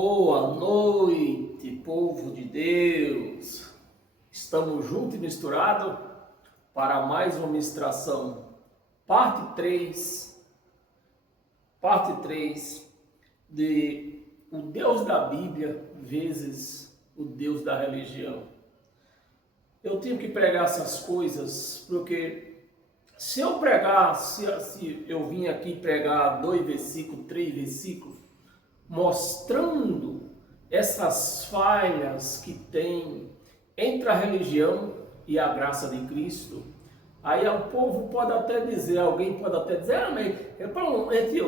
Boa noite, povo de Deus. Estamos juntos e misturados para mais uma ministração. Parte 3 de o Deus da Bíblia vezes o Deus da religião. Eu tenho que pregar essas coisas porque se eu pregar, se eu vim aqui pregar 2 versículos, 3 versículos, mostrando essas falhas que tem entre a religião e a graça de Cristo, aí o povo pode até dizer, alguém pode até dizer, mas entre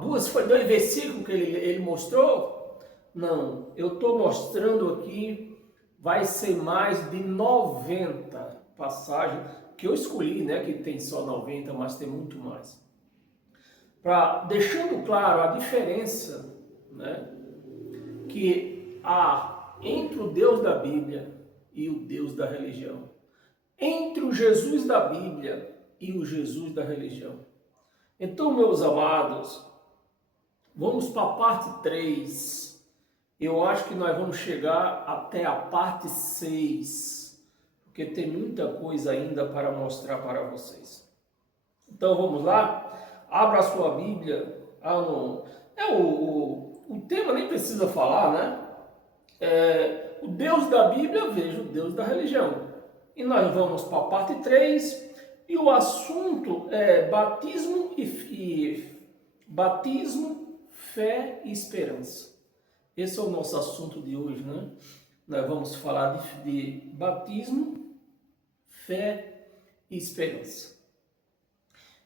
duas foi 2 versículos que ele mostrou? Não, eu estou mostrando aqui, vai ser mais de 90 passagens que eu escolhi, né, que tem só 90, mas tem muito mais. Deixando claro a diferença, né, que há entre o Deus da Bíblia e o Deus da religião, entre o Jesus da Bíblia e o Jesus da religião. Então, meus amados, vamos para a parte 3. Eu acho que nós vamos chegar até a parte 6, porque tem muita coisa ainda para mostrar para vocês. Então, vamos lá? Abra a sua Bíblia. O tema nem precisa falar, né? O Deus da Bíblia, veja o Deus da religião. E nós vamos para a parte 3, e o assunto é batismo, fé e esperança. Esse é o nosso assunto de hoje, né? Nós vamos falar de batismo, fé e esperança.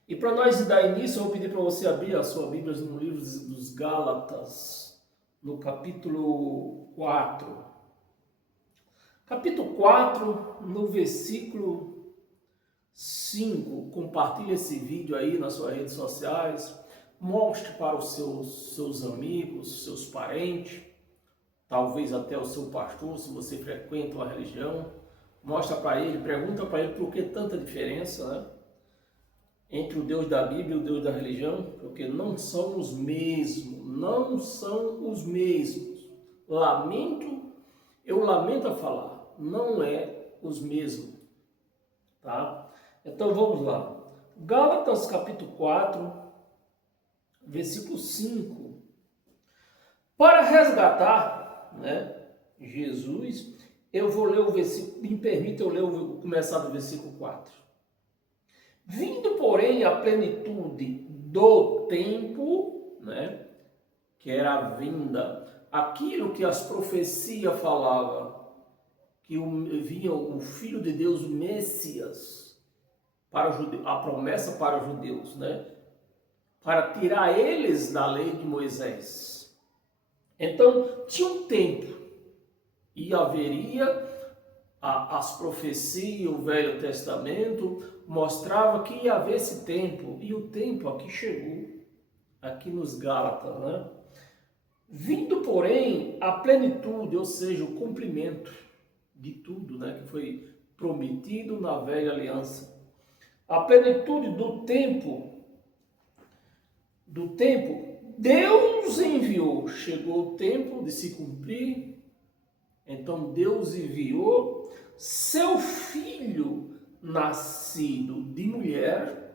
E para nós dar início, eu vou pedir para você abrir a sua Bíblia no livro dos Gálatas, no capítulo 4. Capítulo 4, no versículo 5. Compartilhe esse vídeo aí nas suas redes sociais. Mostre para os seus amigos, seus parentes, talvez até o seu pastor, se você frequenta uma religião. Mostra para ele, pergunta para ele por que tanta diferença, né, entre o Deus da Bíblia e o Deus da religião, porque não são os mesmos, Eu lamento a falar, não é os mesmos, tá? Então vamos lá. Gálatas capítulo 4, versículo 5. Para resgatar, né, Jesus, eu vou ler o versículo, me permita começar do versículo 4. Vindo, porém, a plenitude do tempo, né, que era a vinda, aquilo que as profecias falavam, que vinha o Filho de Deus, o Messias, para a promessa para os judeus, né, para tirar eles da lei de Moisés. Então, tinha um tempo, e haveria as profecias, o Velho Testamento mostrava que ia haver esse tempo, e o tempo aqui chegou, aqui nos Gálatas, né? Vindo, porém, a plenitude, ou seja, o cumprimento de tudo, né, que foi prometido na velha aliança. A plenitude do tempo, Deus enviou, chegou o tempo de se cumprir. Então Deus enviou seu Filho nascido de mulher.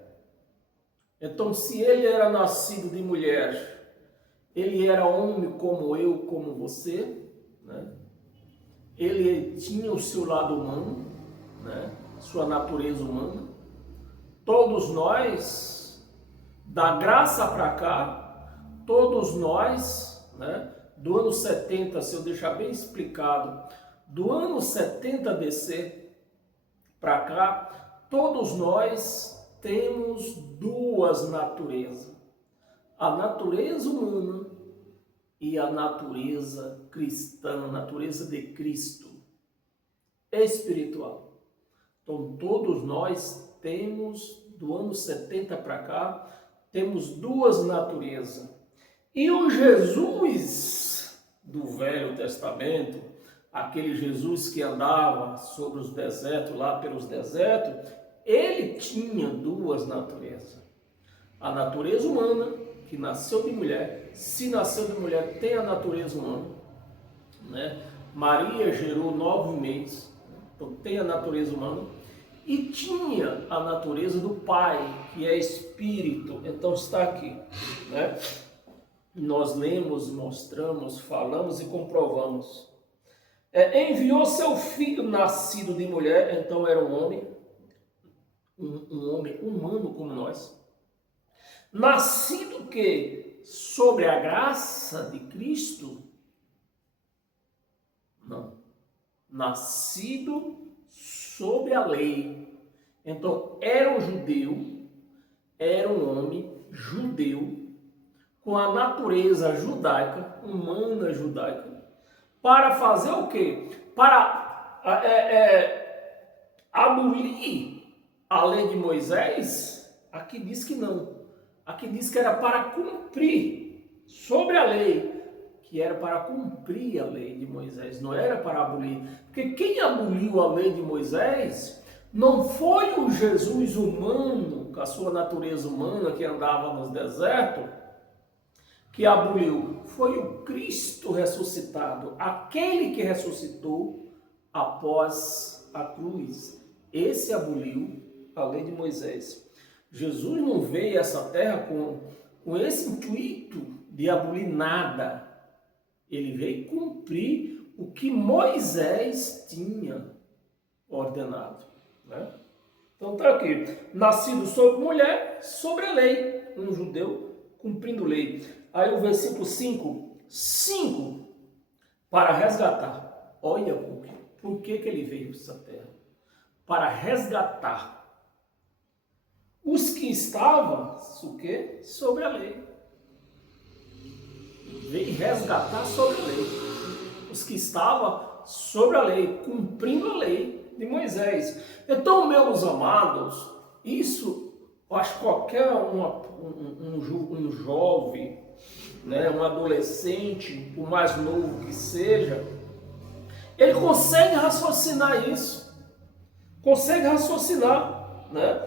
Então, se ele era nascido de mulher, ele era homem como eu, como você, né? Ele tinha o seu lado humano, né, sua natureza humana. Todos nós, da graça para cá, todos nós, né, do ano 70, se eu deixar bem explicado, do ano 70 DC para cá, todos nós temos duas naturezas. A natureza humana e a natureza cristã, a natureza de Cristo, espiritual. Então, todos nós temos, do ano 70 para cá, temos duas naturezas. E o Jesus do Velho Testamento, aquele Jesus que andava sobre os desertos, lá pelos desertos, ele tinha duas naturezas. A natureza humana, que nasceu de mulher, se nasceu de mulher, tem a natureza humana, né? Maria gerou 9 meses, então tem a natureza humana, e tinha a natureza do Pai, que é Espírito, então está aqui, né? Nós lemos, mostramos, falamos e comprovamos. Enviou seu filho nascido de mulher, então era um homem humano como nós, nascido que sobre a graça de Cristo, não, nascido sob a lei. Então era um judeu, era um homem judeu com a natureza judaica, humana judaica, para fazer o quê? Para abolir a lei de Moisés. Aqui diz que não. Aqui diz que era para cumprir sobre a lei, que era para cumprir a lei de Moisés, não era para abolir. Porque quem aboliu a lei de Moisés não foi o Jesus humano, com a sua natureza humana que andava nos desertos, que aboliu. Foi o Cristo ressuscitado, aquele que ressuscitou após a cruz. Esse aboliu a lei de Moisés. Jesus não veio a essa terra com esse intuito de abolir nada. Ele veio cumprir o que Moisés tinha ordenado, né? Então está aqui, nascido sobre mulher, sobre a lei, um judeu cumprindo lei. Aí o versículo 5, para resgatar. Olha por que ele veio para essa terra? Para resgatar os que estavam o quê? Sobre a lei. Veio resgatar sobre a lei. Os que estavam sobre a lei, cumprindo a lei de Moisés. Então, meus amados, isso, eu acho que qualquer um jovem, né, um adolescente, o mais novo que seja, ele consegue raciocinar isso. Consegue raciocinar, né?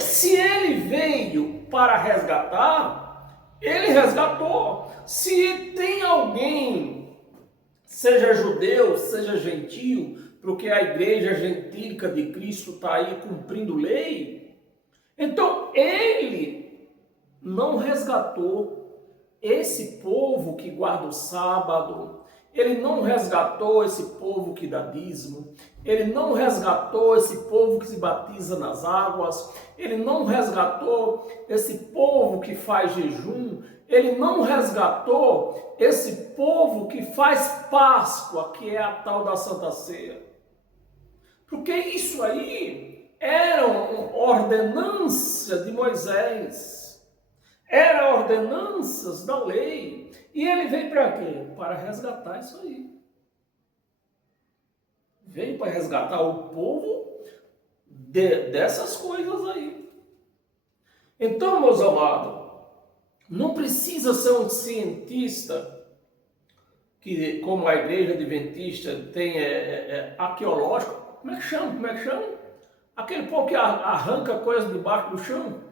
Se ele veio para resgatar, ele resgatou. Se tem alguém, seja judeu, seja gentio, porque a igreja gentílica de Cristo está aí cumprindo lei, então ele não resgatou esse povo que guarda o sábado, ele não resgatou esse povo que dá dízimo, ele não resgatou esse povo que se batiza nas águas, ele não resgatou esse povo que faz jejum, ele não resgatou esse povo que faz Páscoa, que é a tal da Santa Ceia. Porque isso aí era ordenança de Moisés, eram ordenanças da lei, e ele veio para quê? Para resgatar isso aí. Veio para resgatar o povo dessas coisas aí. Então, meus amados, não precisa ser um cientista, que como a igreja adventista tem arqueológico. Como é que chama? Aquele povo que arranca coisas debaixo do chão.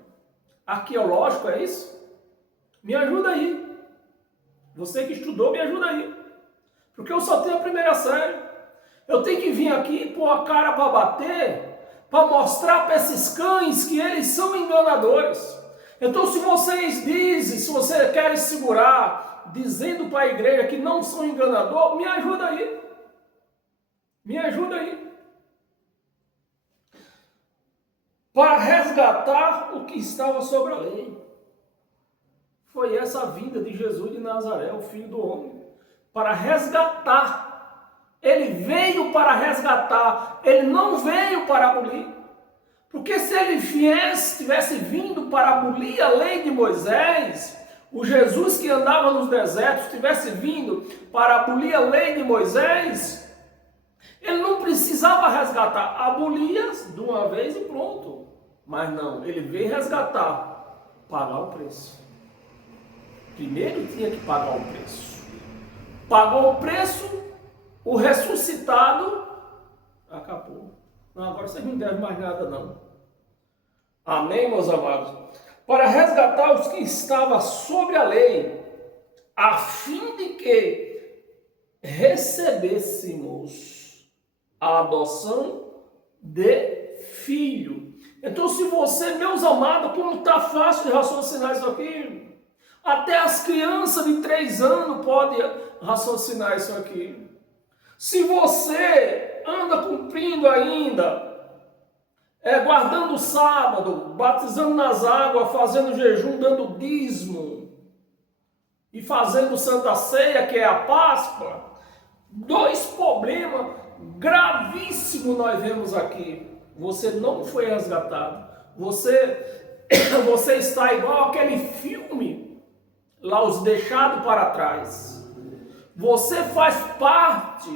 Arqueológico, é isso? Me ajuda aí. Você que estudou, me ajuda aí. Porque eu só tenho a primeira série. Eu tenho que vir aqui e pôr a cara para bater, para mostrar para esses cães que eles são enganadores. Então, se vocês dizem, se você quer segurar, dizendo para a igreja que não são enganadores, me ajuda aí. Me ajuda aí. Para resgatar o que estava sobre a lei. Foi essa a vinda de Jesus de Nazaré, o Filho do Homem. Para resgatar. Ele veio para resgatar. Ele não veio para abolir. Porque se ele tivesse vindo para abolir a lei de Moisés, o Jesus que andava nos desertos tivesse vindo para abolir a lei de Moisés, ele não precisava resgatar, abolia de uma vez e pronto. Mas não, ele veio resgatar, pagar o preço. Primeiro tinha que pagar o preço. Pagou o preço, o ressuscitado acabou. Não, agora vocês não devem mais nada não. Amém, meus amados? para resgatar os que estavam sobre a lei, a fim de que recebêssemos a adoção de filho. Então, se você, meus amados, como está fácil de raciocinar isso aqui, até as crianças de 3 anos podem raciocinar isso aqui. Se você anda cumprindo ainda, guardando o sábado, batizando nas águas, fazendo jejum, dando dízimo e fazendo Santa Ceia, que é a Páscoa, 2 problemas gravíssimos nós vemos aqui. Você não foi resgatado. Você está igual aquele filme, lá Os Deixados para Trás. Você faz parte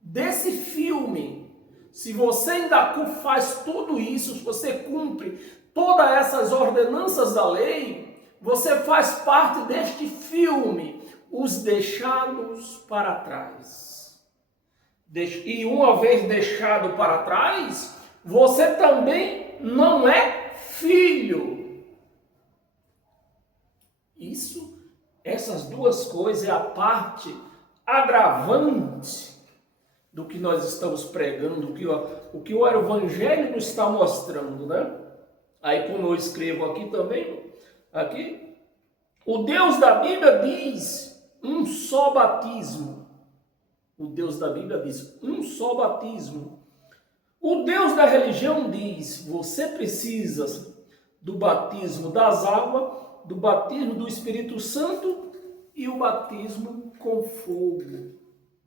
desse filme. Se você ainda faz tudo isso, se você cumpre todas essas ordenanças da lei, você faz parte deste filme, Os Deixados para Trás. E uma vez deixado para trás, você também não é filho. Essas 2 coisas é a parte agravante do que nós estamos pregando, o que o Evangelho nos está mostrando, né? Aí, como eu escrevo aqui também, o Deus da Bíblia diz um só batismo. O Deus da Bíblia diz um só batismo. O Deus da religião diz, você precisa do batismo das águas, do batismo do Espírito Santo e o batismo com fogo.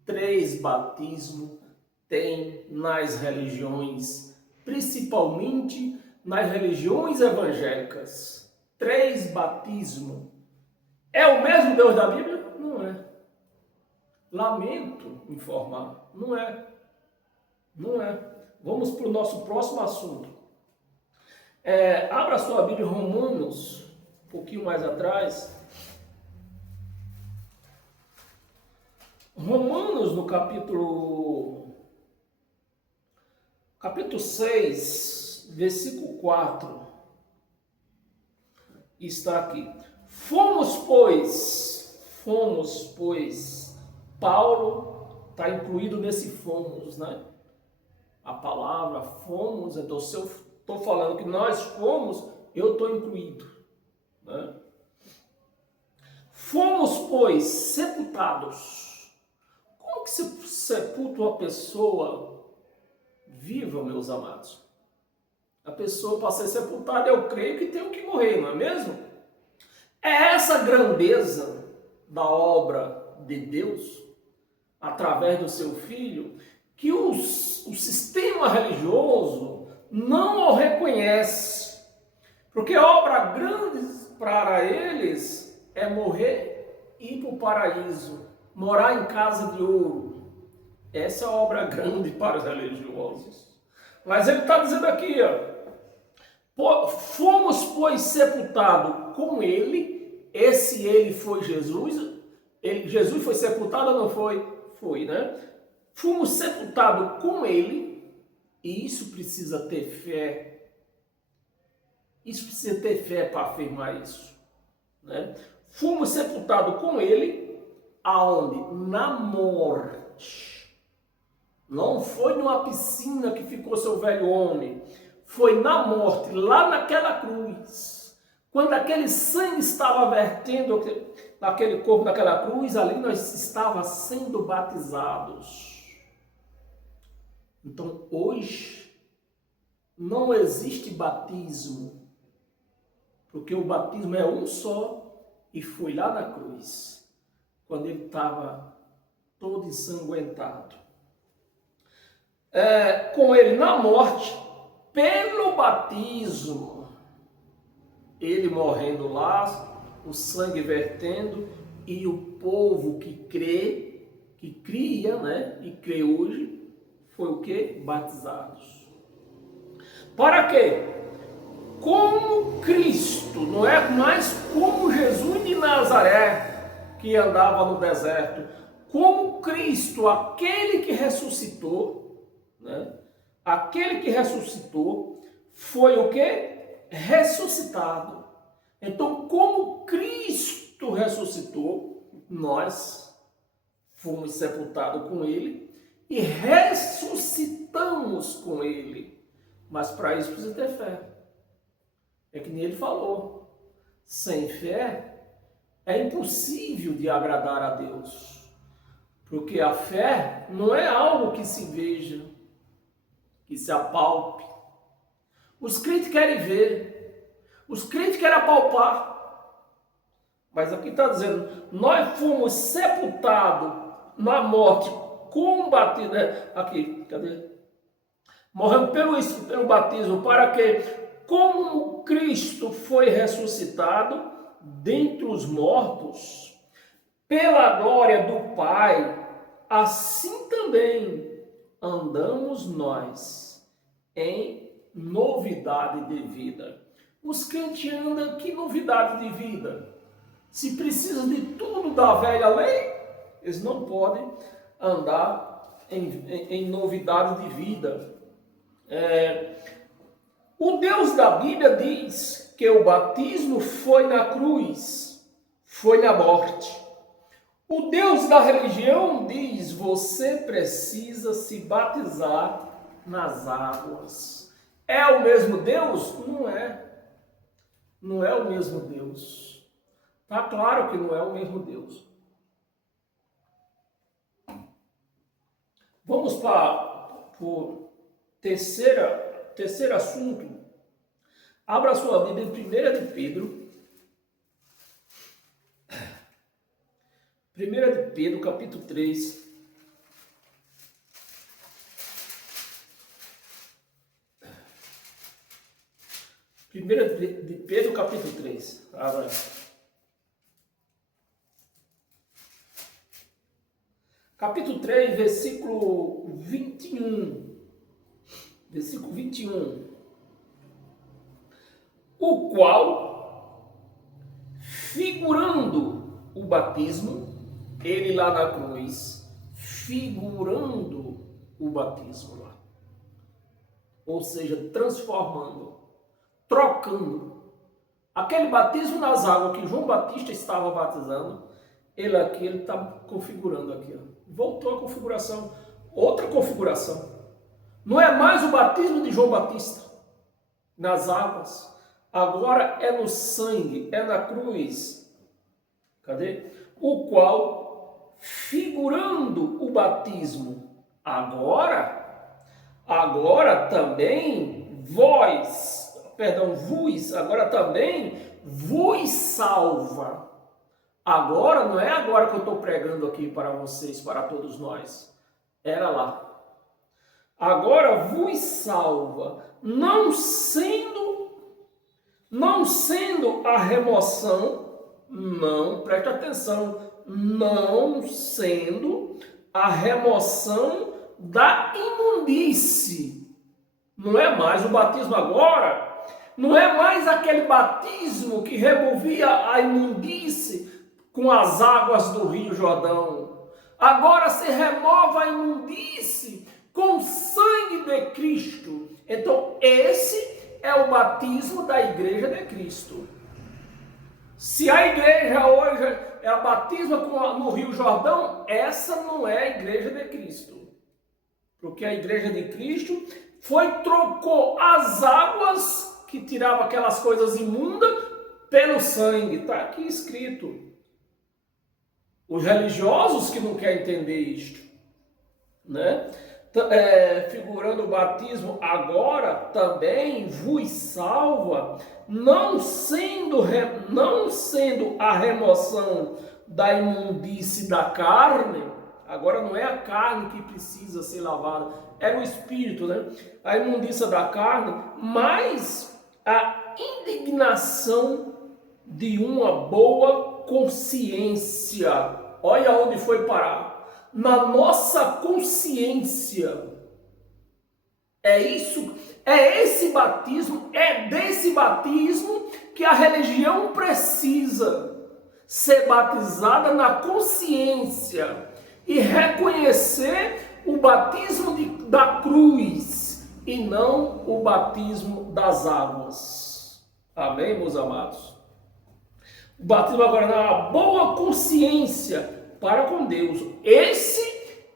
3 batismos tem nas religiões, principalmente nas religiões evangélicas. 3 batismos. É o mesmo Deus da Bíblia? Não é. Lamento informar. Não é. Não é. Vamos para o nosso próximo assunto. Abra sua Bíblia em Romanos, um pouquinho mais atrás. Romanos, no capítulo 6, versículo 4, está aqui. Fomos, pois, Paulo está incluído nesse fomos, né? A palavra fomos, então se eu estou falando que nós fomos, eu estou incluído, né? Fomos, pois, sepultados. Como que se sepulta uma pessoa viva, meus amados? A pessoa, para ser sepultada, eu creio que tem que morrer, não é mesmo? É essa grandeza da obra de Deus, através do seu Filho, que o sistema religioso não o reconhece. Porque a obra grande para eles é morrer e ir para o paraíso, morar em casa de ouro. Essa é a obra grande para os religiosos. Mas ele está dizendo aqui, fomos, pois, sepultados com ele. Esse ele foi Jesus. Jesus foi sepultado ou não foi? Foi, né? Fomos sepultados com ele. E isso precisa ter fé. Isso precisa ter fé para afirmar isso, né? Fomos sepultados com ele, aonde? Na morte. Não foi numa piscina que ficou seu velho homem. Foi na morte, lá naquela cruz. Quando aquele sangue estava vertendo naquele corpo daquela cruz, ali nós estávamos sendo batizados. Então, hoje, não existe batismo. Porque o batismo é um só e foi lá na cruz, quando ele estava todo ensanguentado. Com ele na morte, pelo batismo, ele morrendo lá, o sangue vertendo, e o povo que crê, que cria, né, e crê hoje, foi o quê? Batizados. Para quê? Como Cristo, não é mais como Jesus de Nazaré, que andava no deserto, como Cristo, aquele que ressuscitou, né? Aquele que ressuscitou, foi o quê? ressuscitado. Então, como Cristo ressuscitou, nós fomos sepultados com ele e ressuscitamos com ele. Mas para isso precisa ter fé. É que nem ele falou. Sem fé é impossível de agradar a Deus. Porque a fé não é algo que se veja, que se apalpe. Os crentes querem ver. Os crentes querem apalpar. Mas aqui está dizendo, nós fomos sepultados na morte combatida. Aqui, cadê? Morremos pelo batismo, para que, como Cristo foi ressuscitado dentre os mortos, pela glória do Pai, assim também andamos nós em novidade de vida. Os crentes andam, que novidade de vida? Se precisam de tudo da velha lei, eles não podem andar em novidade de vida. O Deus da Bíblia diz que o batismo foi na cruz, foi na morte. O Deus da religião diz, você precisa se batizar nas águas. É o mesmo Deus? Não é. Não é o mesmo Deus. Está claro que não é o mesmo Deus. Vamos para o terceiro assunto. Abra a sua Bíblia em 1 de Pedro. 1 de Pedro, capítulo 3. Primeira de Pedro, capítulo 3. Abra. Capítulo 3, versículo 21. Versículo 21. O qual, figurando o batismo, ele lá na cruz, figurando o batismo lá. Ou seja, transformando, trocando. Aquele batismo nas águas que João Batista estava batizando, ele está configurando aqui. Ó. Voltou a configuração, outra configuração. Não é mais o batismo de João Batista nas águas. Agora é no sangue, é na cruz. Cadê? O qual, figurando o batismo, agora também vos, agora também vos salva. Agora, não é agora que eu estou pregando aqui para vocês, para todos nós. Era lá. Agora vos salva, não sendo a remoção, não, preste atenção, não sendo a remoção da imundície. Não é mais o batismo agora, não é mais aquele batismo que removia a imundície com as águas do Rio Jordão. Agora se remove a imundície com o sangue de Cristo. Então esse é o batismo da Igreja de Cristo. Se a igreja hoje ela batisma no Rio Jordão, essa não é a Igreja de Cristo. Porque a Igreja de Cristo trocou as águas que tiravam aquelas coisas imundas pelo sangue. Está aqui escrito. Os religiosos que não querem entender isto, né? Figurando o batismo, agora também vos salva, não sendo a remoção da imundície da carne. Agora não é a carne que precisa ser lavada, é o espírito, né? A imundícia da carne, mas a indignação de uma boa consciência. Olha onde foi parar. Na nossa consciência. É isso, é esse batismo, é desse batismo que a religião precisa ser batizada na consciência e reconhecer o batismo da cruz e não o batismo das águas. Amém, meus amados? O batismo agora na boa consciência para com Deus. Esse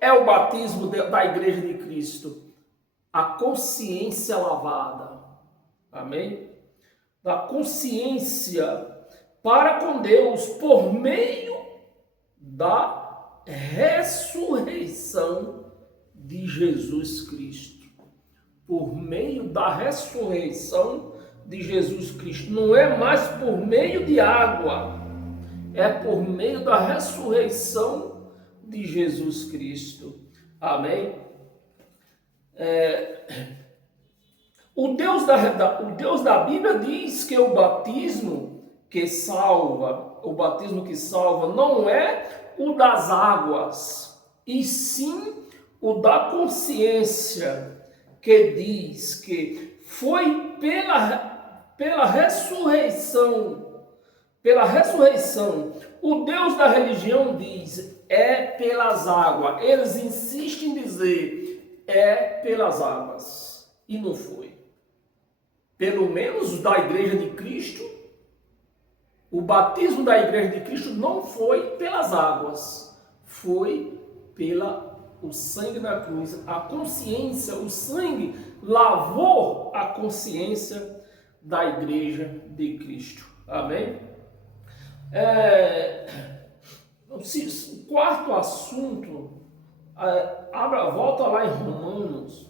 é o batismo da Igreja de Cristo. A consciência lavada. Amém? Da consciência para com Deus por meio da ressurreição de Jesus Cristo. Por meio da ressurreição de Jesus Cristo. Não é mais por meio de água, é por meio da ressurreição de Jesus Cristo. Amém? O Deus da Bíblia diz que o batismo que salva não é o das águas, e sim o da consciência, que diz que foi pela ressurreição. O Deus da religião diz, é pelas águas. Eles insistem em dizer, é pelas águas. E não foi. Pelo menos da Igreja de Cristo, o batismo da Igreja de Cristo não foi pelas águas. Foi o sangue da cruz. A consciência, o sangue lavou a consciência da Igreja de Cristo. Amém? O quarto assunto, volta lá em Romanos.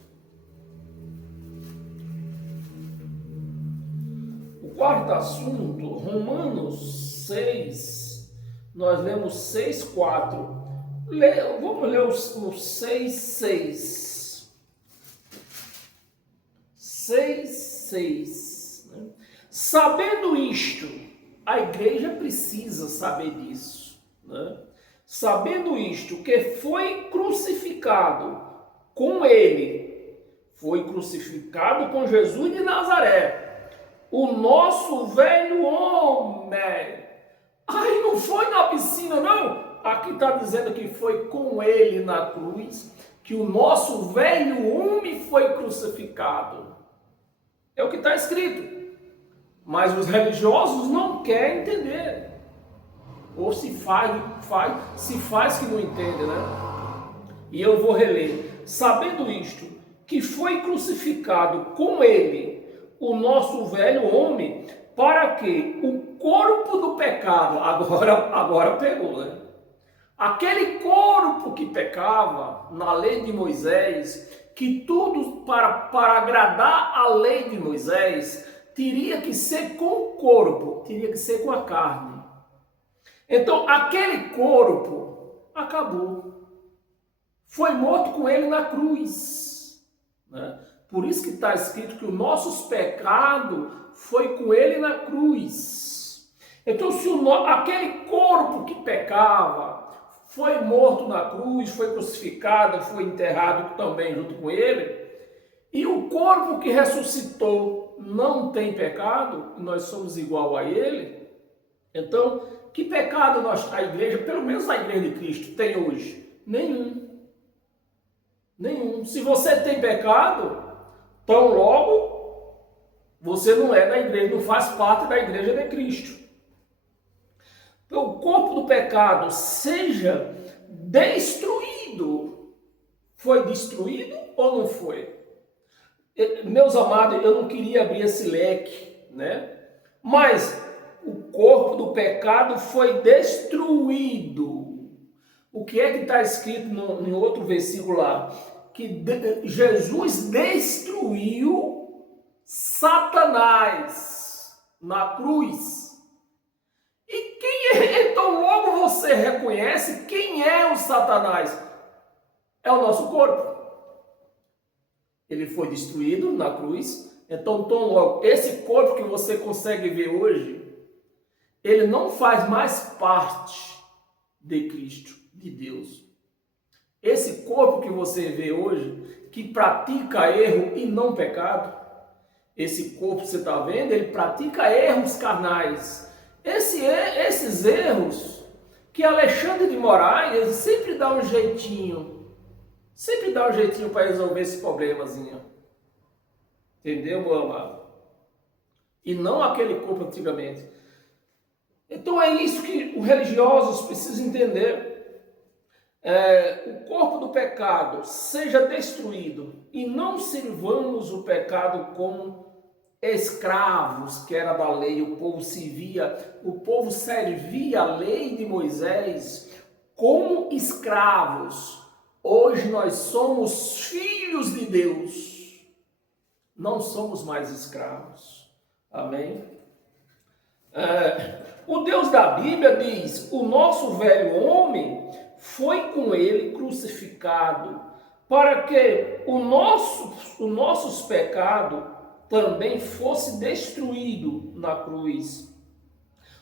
O quarto assunto, Romanos 6, nós lemos 6:4. Vamos ler o 6:6. 6:6. Né? Sabendo isto, a igreja precisa saber disso. Né? Sabendo isto, que foi crucificado com ele, foi crucificado com Jesus de Nazaré, o nosso velho homem. Ai, não foi na piscina, não. Aqui está dizendo que foi com ele na cruz, que o nosso velho homem foi crucificado. É o que está escrito. Mas os religiosos não querem entender. Ou se faz que não entende, né? E eu vou reler. Sabendo isto, que foi crucificado com ele, o nosso velho homem, para que o corpo do pecado, agora pegou, né? Aquele corpo que pecava na lei de Moisés, que tudo para agradar a lei de Moisés, teria que ser com o corpo, teria que ser com a carne. Então, aquele corpo acabou. Foi morto com ele na cruz. Né? Por isso que está escrito que os nossos pecados foi com ele na cruz. Então, se aquele corpo que pecava foi morto na cruz, foi crucificado, foi enterrado também junto com ele, e o corpo que ressuscitou não tem pecado, nós somos igual a ele, então, que pecado a igreja, pelo menos a igreja de Cristo, tem hoje? Nenhum. Nenhum. Se você tem pecado, tão logo você não é da igreja, não faz parte da igreja de Cristo. Então, o corpo do pecado seja destruído. Foi destruído ou não foi? Meus amados, eu não queria abrir esse leque, né? Mas o corpo do pecado foi destruído. O que é que está escrito em outro versículo lá? Que Jesus destruiu Satanás na cruz. E quem é? Então logo você reconhece quem é o Satanás. É o nosso corpo. Ele foi destruído na cruz. Então logo, esse corpo que você consegue ver hoje, ele não faz mais parte de Cristo, de Deus. Esse corpo que você vê hoje, que pratica erro e não pecado, esse corpo que você está vendo, ele pratica erros carnais. Esses erros que Alexandre de Moraes sempre dá um jeitinho para resolver esse problemazinho. Entendeu, meu amado? e não aquele corpo antigamente. Então é isso que os religiosos precisam entender. O corpo do pecado seja destruído e não sirvamos o pecado como escravos, que era da lei. O povo servia a lei de Moisés como escravos. Hoje nós somos filhos de Deus, não somos mais escravos. Amém? O Deus da Bíblia diz: o nosso velho homem foi com ele crucificado, para que os nossos pecados também fosse destruído na cruz.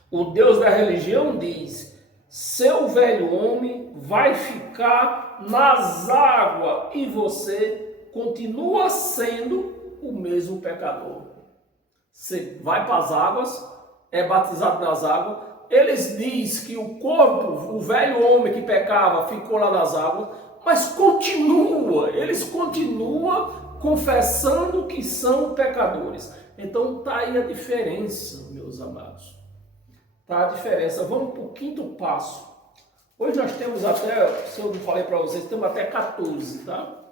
O Deus da religião diz: seu velho homem vai ficar nas águas e você continua sendo o mesmo pecador. Você vai para as águas, é batizado nas águas. Eles dizem que o corpo, o velho homem que pecava, ficou lá nas águas, mas eles continuam confessando que são pecadores. Então está aí a diferença, meus amados. Está a diferença. Vamos para o quinto passo. Hoje nós temos até, se eu não falei para vocês, temos até 14, tá?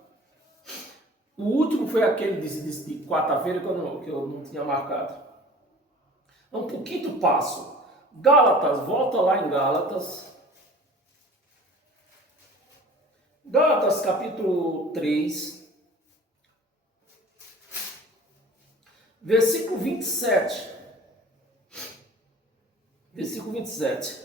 O último foi aquele de quarta-feira que eu não tinha marcado. Vamos para o quinto passo. Gálatas, volta lá em Gálatas. Gálatas capítulo 3, versículo 27. Versículo 27.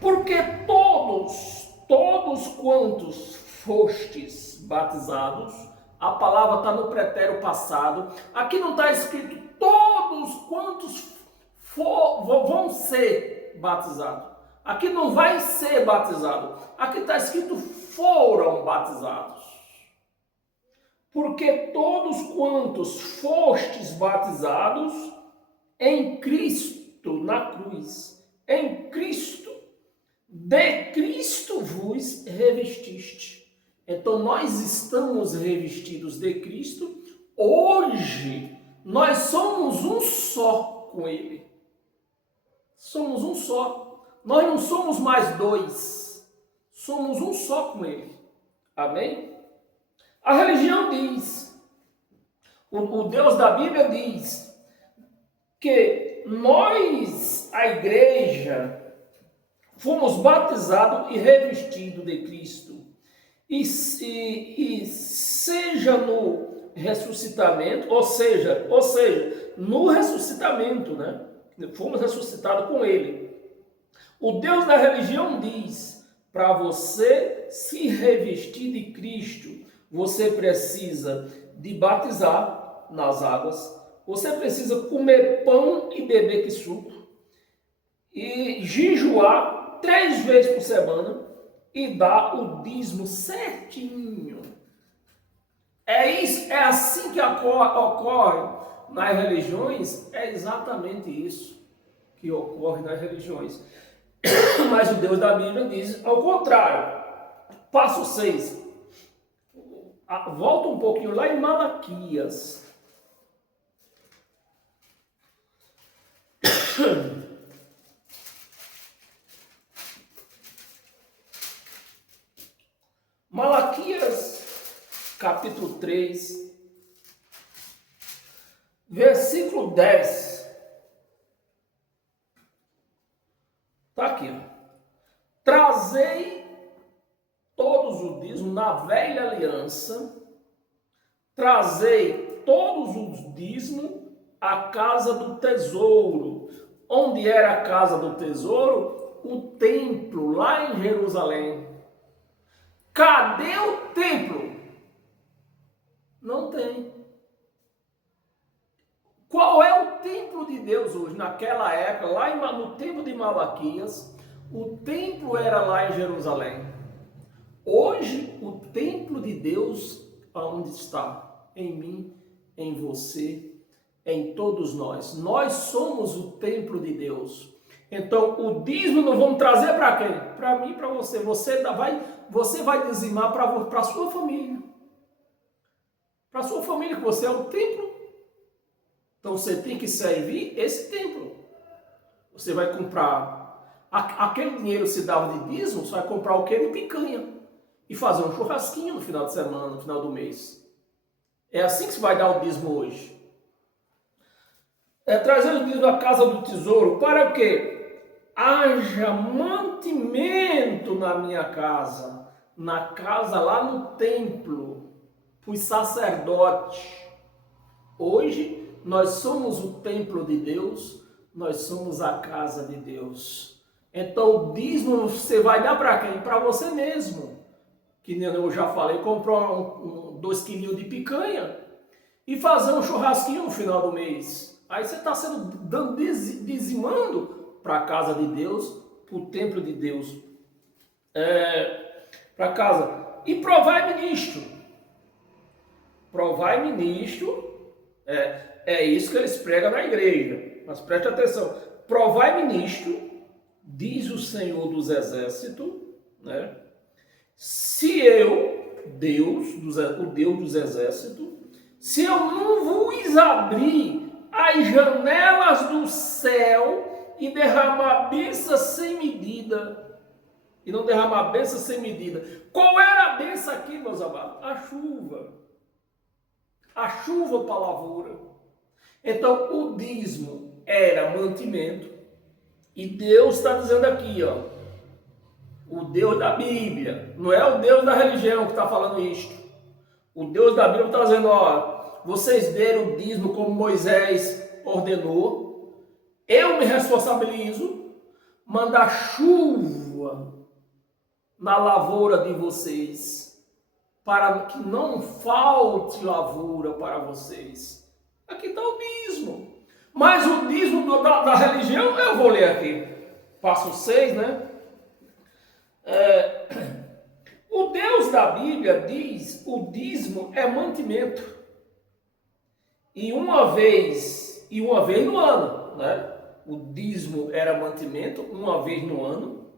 Porque todos quantos fostes batizados, a palavra está no pretérito passado, aqui não está escrito todos quantos vão ser batizados, aqui não vai ser batizado, aqui está escrito foram batizados, porque todos quantos fostes batizados em Cristo, na cruz, em Cristo, de Cristo vos revestiste. Então nós estamos revestidos de Cristo. Hoje nós somos um só com Ele. Somos um só. Nós não somos mais dois. Somos um só com Ele. Amém? A religião diz, o Deus da Bíblia diz que nós, a igreja, fomos batizados e revestidos de Cristo. E seja no ressuscitamento, ou seja, no ressuscitamento, né? Fomos ressuscitados com Ele. O Deus da religião diz, para você se revestir de Cristo, você precisa de batizar nas águas, você precisa comer pão e beber que suco, e jejuar 3 vezes por semana, e dar o dízimo certinho. É assim que ocorre nas religiões, é exatamente isso que ocorre nas religiões. Mas o Deus da Bíblia diz ao contrário. Passo 6. Volta um pouquinho lá em Malaquias. Malaquias, capítulo 3, versículo 10. Está aqui, ó. Trazei todos os dízimos na velha aliança, trazei todos os dízimos à casa do tesouro. Onde era a casa do tesouro? O templo, lá em Jerusalém. Cadê o templo? Não tem. Qual é o templo de Deus hoje? Naquela época, lá no tempo de Malaquias, o templo era lá em Jerusalém. Hoje, o templo de Deus, aonde está? Em mim, em você, em todos nós. Nós somos o templo de Deus. Então, o dízimo nós vamos trazer para quem? Para mim e para você. Você vai você vai dizimar para a sua família. Para a sua família, que você é o templo. Então você tem que servir esse templo. Você vai comprar, aquele dinheiro que se dava de dízimo, você vai comprar o quê? De picanha. E fazer um churrasquinho no final de semana, no final do mês. É assim que se vai dar o dízimo hoje. Trazendo o dízimo da casa do tesouro, para que haja mantimento na minha casa, na casa lá no templo, os sacerdotes. Hoje nós somos o templo de Deus, nós somos a casa de Deus. Então o dízimo você vai dar para quem? Para você mesmo. Que eu já falei, comprar 2 quilos de picanha e fazer um churrasquinho no final do mês. Aí você está dizimando para a casa de Deus, para o templo de Deus, para casa. E provai-me nisto. Provai-me nisto, é isso que eles pregam na igreja. Mas preste atenção. Provai-me nisto, diz o Senhor dos Exércitos, né? Se eu, Deus, o Deus dos Exércitos, se eu não vos abrir as janelas do céu e derramar bênçãos sem medida, e não derramar bênçãos sem medida. Qual era a bênção aqui, meus amados? A chuva. A chuva para a lavoura. Então, o dízimo era mantimento, e Deus está dizendo aqui, ó, o Deus da Bíblia, não é o Deus da religião que está falando isto. O Deus da Bíblia está dizendo, ó, vocês deram o dízimo como Moisés ordenou, eu me responsabilizo, mandar chuva na lavoura de vocês, para que não falte lavoura para vocês. Aqui está o dízimo. Mas o dízimo da religião, eu vou ler aqui. Passo 6, né? O Deus da Bíblia diz, o dízimo é mantimento. E uma vez no ano, né? O dízimo era mantimento, uma vez no ano.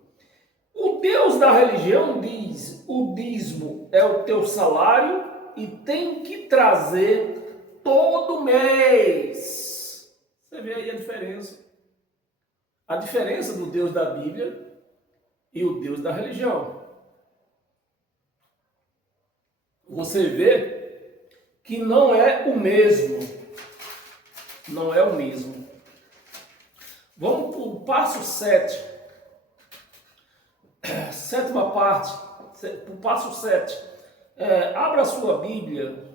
O Deus da religião diz, o dízimo é o teu salário e tem que trazer todo mês. Você vê aí a diferença. A diferença do Deus da Bíblia e o Deus da religião. Você vê que não é o mesmo. Não é o mesmo. Vamos para o passo 7. Sétima parte. Para o passo 7. Abra a sua Bíblia.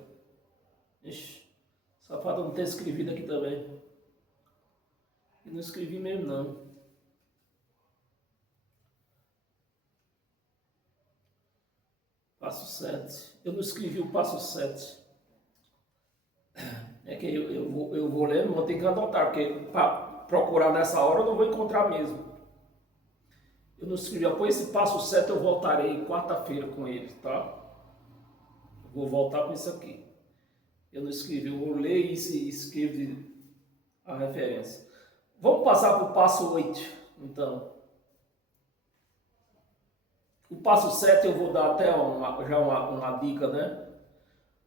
Ixi, safado não ter escrevido aqui também. Eu não escrevi mesmo, não. Passo 7. Eu não escrevi o passo 7. É que eu vou ler, vou ter que anotar, porque para procurar nessa hora eu não vou encontrar mesmo. Eu não escrevi. Após esse passo 7 eu voltarei quarta-feira com ele, tá? Vou voltar com isso aqui. Eu não escrevi, eu vou ler isso e escrevo a referência. Vamos passar para o passo 8, então. O passo 7 eu vou dar até uma dica, né?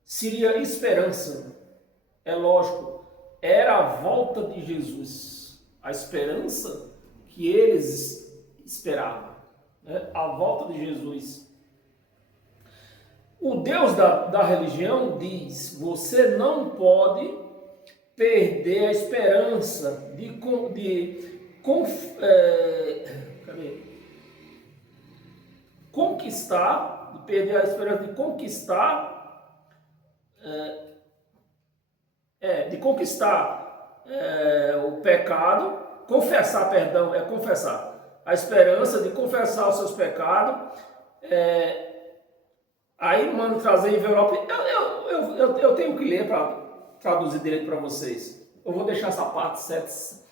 Seria esperança. É lógico, era a volta de Jesus. A esperança que eles esperavam. Né? A volta de Jesus. O Deus da religião diz, você não pode perder a esperança de conquistar, de perder a esperança de conquistar, o pecado, confessar, a esperança de confessar os seus pecados, aí mando trazer envelope, eu tenho que ler para traduzir direito para vocês, eu vou deixar essa parte 7,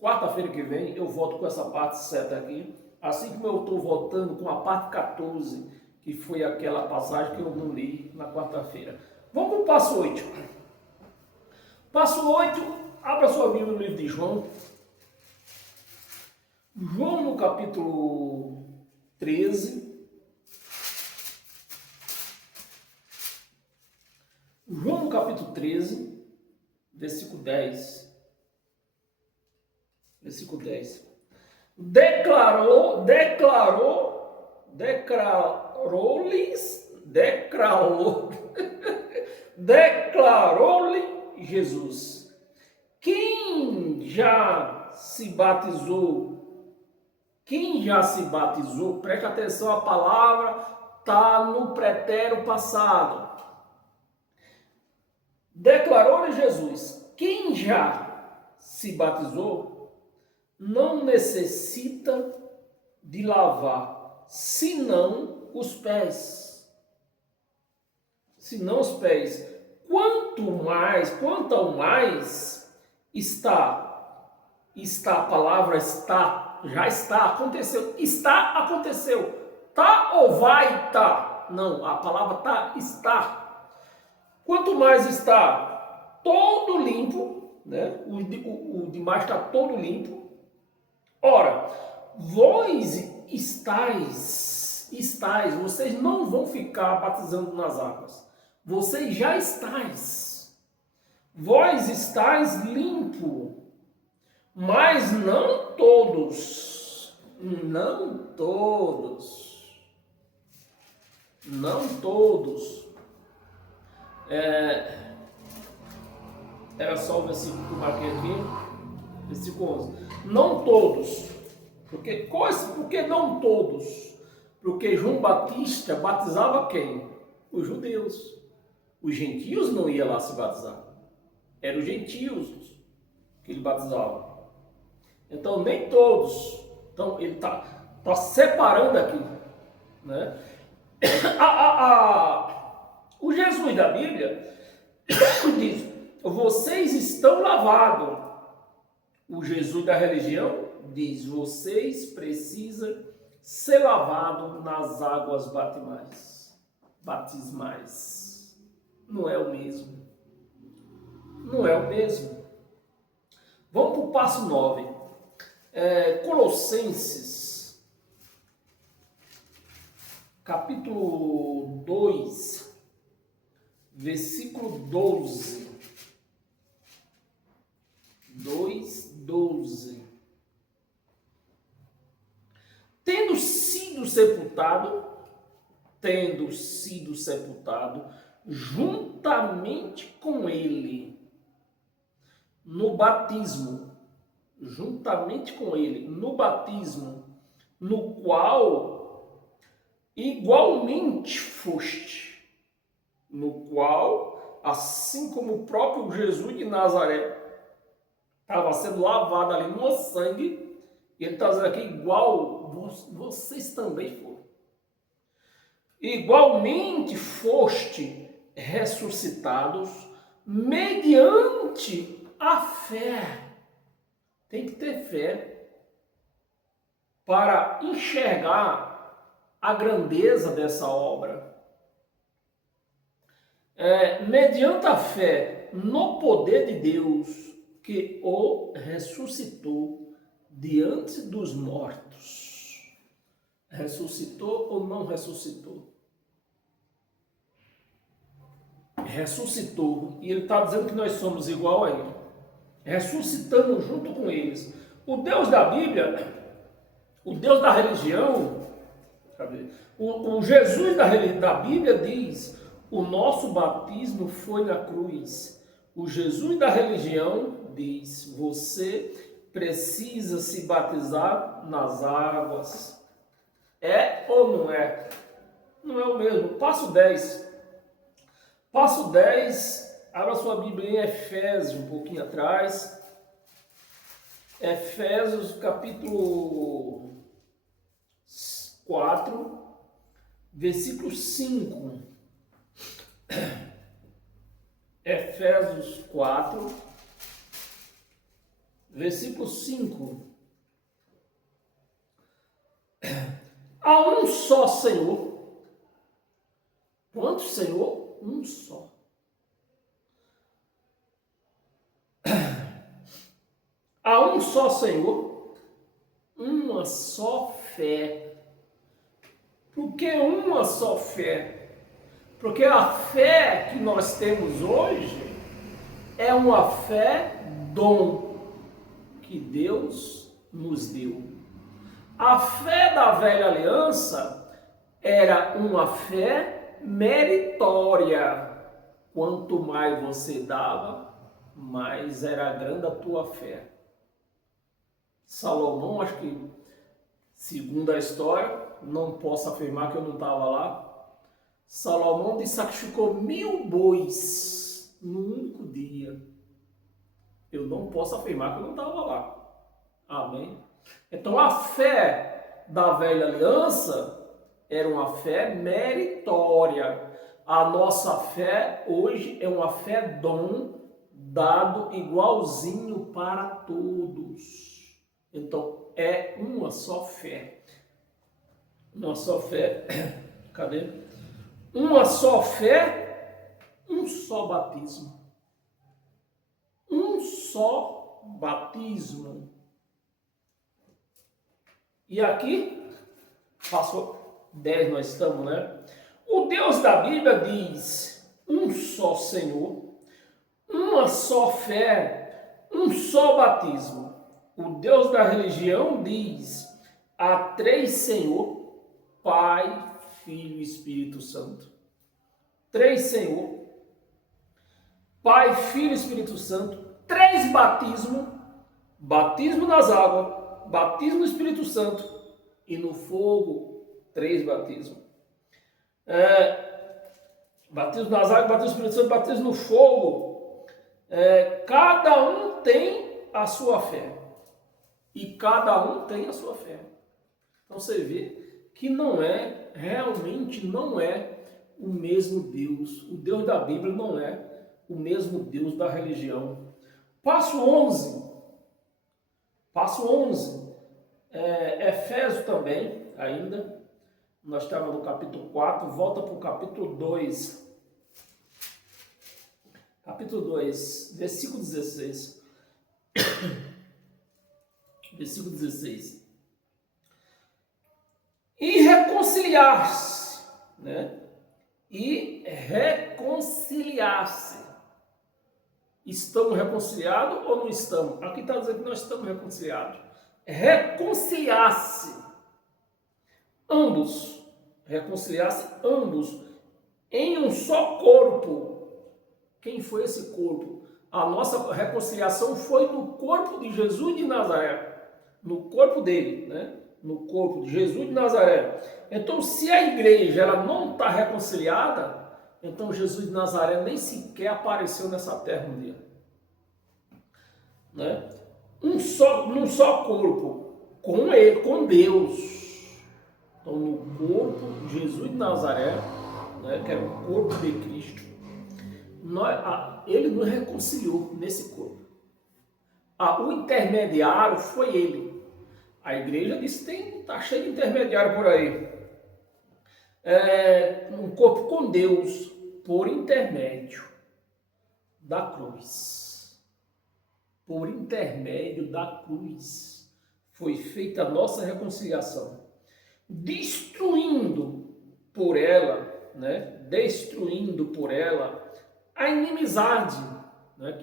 quarta-feira que vem eu volto com essa parte 7 aqui, assim como eu estou voltando com a parte 14, que foi aquela passagem que eu não li na quarta-feira. Vamos para o passo 8. Passo 8, abra sua Bíblia no livro de João. João no capítulo 13. João capítulo 13, versículo 10. Versículo 10. Declarou-lhe Jesus: quem já se batizou, preste atenção, a palavra está no pretérito passado. Declarou-lhe Jesus: quem já se batizou não necessita de lavar, senão os pés. Senão os pés. Quanto ao mais está a palavra está, já está, aconteceu, tá ou vai tá? Não, a palavra tá, está. Quanto mais está todo limpo, né? O demais está todo limpo. Ora, vós estáis, vocês não vão ficar batizando nas águas. Vocês já estáis. Vós estáis limpo, mas não todos. Não todos. Não todos. Era só o versículo que eu marquei aqui, versículo 11. Não todos. Por que não todos? Porque João Batista batizava quem? Os judeus. Os gentios não iam lá se batizar. Eram os gentios que ele batizava. Então, nem todos. Então, ele está separando aqui. Né? O Jesus da Bíblia diz: vocês estão lavados. O Jesus da religião diz: vocês precisam ser lavados nas águas batismais. Não é o mesmo. Não é o mesmo. Vamos para o passo 9. Colossenses, capítulo 2, versículo 12. 2:12. Tendo sido sepultado juntamente com ele no batismo, no qual igualmente foste, assim como o próprio Jesus de Nazaré estava sendo lavado ali no sangue, ele está dizendo aqui: igual vocês também foram. Igualmente foste ressuscitados mediante a fé. Tem que ter fé para enxergar a grandeza dessa obra. Mediante a fé no poder de Deus que o ressuscitou diante dos mortos. Ressuscitou ou não ressuscitou? Ressuscitou. E ele está dizendo que nós somos igual a ele. Ressuscitando junto com eles. O Deus da Bíblia, o Deus da religião, o Jesus da Bíblia diz: o nosso batismo foi na cruz. O Jesus da religião diz: você precisa se batizar nas águas. É ou não é? Não é o mesmo. Passo 10. Passo 10, abra sua Bíblia em Efésios, um pouquinho atrás. Efésios, capítulo 4, versículo 5. Efésios 4, versículo 5. Há um só Senhor. Quantos Senhor? Um só. Há um só Senhor, uma só fé. Por que uma só fé? Porque a fé que nós temos hoje é uma fé dom que Deus nos deu. A fé da velha aliança era uma fé meritória. Quanto mais você dava, mais era grande a tua fé. Salomão, acho que, segundo a história, não posso afirmar que eu não estava lá, Salomão sacrificou 1000 bois num único dia. Eu não posso afirmar que eu não estava lá. Amém? Então a fé da velha aliança era uma fé meritória. A nossa fé hoje é uma fé dom dado igualzinho para todos. Então é uma só fé. Uma só fé. Cadê? Uma só fé, um só batismo. Um só batismo. E aqui, passou 10 nós estamos, né? O Deus da Bíblia diz um só Senhor, uma só fé, um só batismo. O Deus da religião diz há 3 Senhor, Pai, Filho e Espírito Santo. 3 Senhor, Pai, Filho e Espírito Santo. 3 batismos, batismo nas águas, batismo no Espírito Santo e no fogo, 3 batismos. Batismo nas águas, batismo no Espírito Santo, batismo no fogo. Cada um tem a sua fé. E cada um tem a sua fé. Então você vê que realmente não é o mesmo Deus. O Deus da Bíblia não é o mesmo Deus da religião. Passo 11. Efésios também, ainda. Nós estávamos no capítulo 4, volta para o capítulo 2. Capítulo 2, versículo 16. Versículo 16. E reconciliar-se, né? E reconciliar-se. Estamos reconciliados ou não estamos? Aqui está dizendo que nós estamos reconciliados. Reconciliar-se. Ambos. Reconciliar-se ambos. Em um só corpo. Quem foi esse corpo? A nossa reconciliação foi no corpo de Jesus de Nazaré. No corpo dele, né? No corpo de Jesus de Nazaré. Então, se a igreja ela não está reconciliada, então Jesus de Nazaré nem sequer apareceu nessa terra um dia. Né? Num só corpo, com ele, com Deus. Então, no corpo de Jesus de Nazaré, né, que era o corpo de Cristo, ele nos reconciliou nesse corpo. O intermediário foi ele. A igreja disse que está cheio de intermediário por aí. Um corpo com Deus por intermédio da cruz. Por intermédio da cruz foi feita a nossa reconciliação. Destruindo por ela, né? Destruindo por ela a inimizade, né?